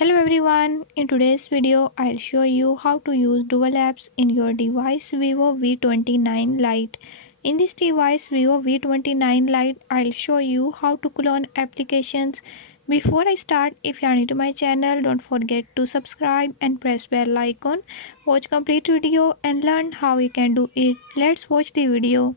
Hello everyone, in today's video I'll show you how to use dual apps in your device Vivo V29 Lite. In this device Vivo V29 Lite, I'll show you how to clone applications. Before I start, if you are new to my channel, don't forget to subscribe and press bell icon. Watch complete video and learn how you can do it. Let's watch the video.